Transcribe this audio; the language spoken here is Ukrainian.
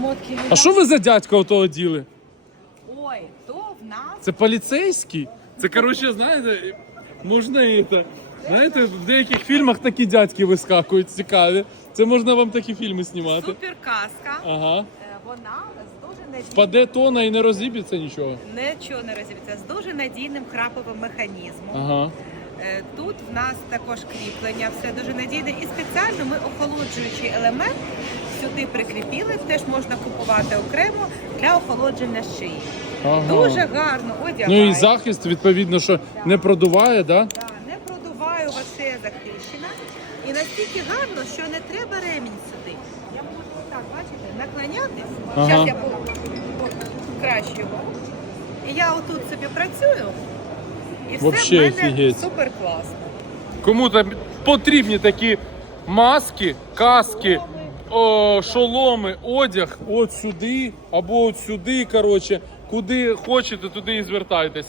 Мотки А що ви за дядька отого діли? Ой, то в нас Це поліцейський? Це, коротше, знаєте, можна і це. Знаєте, в деяких фільмах такі дядьки вискакують цікаві. Це можна вам такі фільми знімати. суперказка. Ага. Е, Вона з дуже надійним, Впаде тона і не розіб'ється нічого. нічого не розіб'ється, з дуже надійним храповим механізмом. Ага. Е, Тут в нас також кріплення, все дуже надійне. І спеціально ми охолоджуючий елемент сюди прикріпили. Теж можна купувати окремо для охолодження шиї. ага. Дуже гарно одягає. Ну і захист, відповідно, що не продуває, да? Да, не продуваю, у вас шия захищена. І настільки гарно, що не треба ремінь сюди. Я можу отак, бачите, наклонятись. Ага. Зараз я по- кращу. І я отут собі працюю. І все Вообще в мене офігеть. супер класно. Кому там потрібні такі маски, каски, о, шоломи, одяг от сюди або от сюди. Коротше, куди хочете, туди і звертайтесь.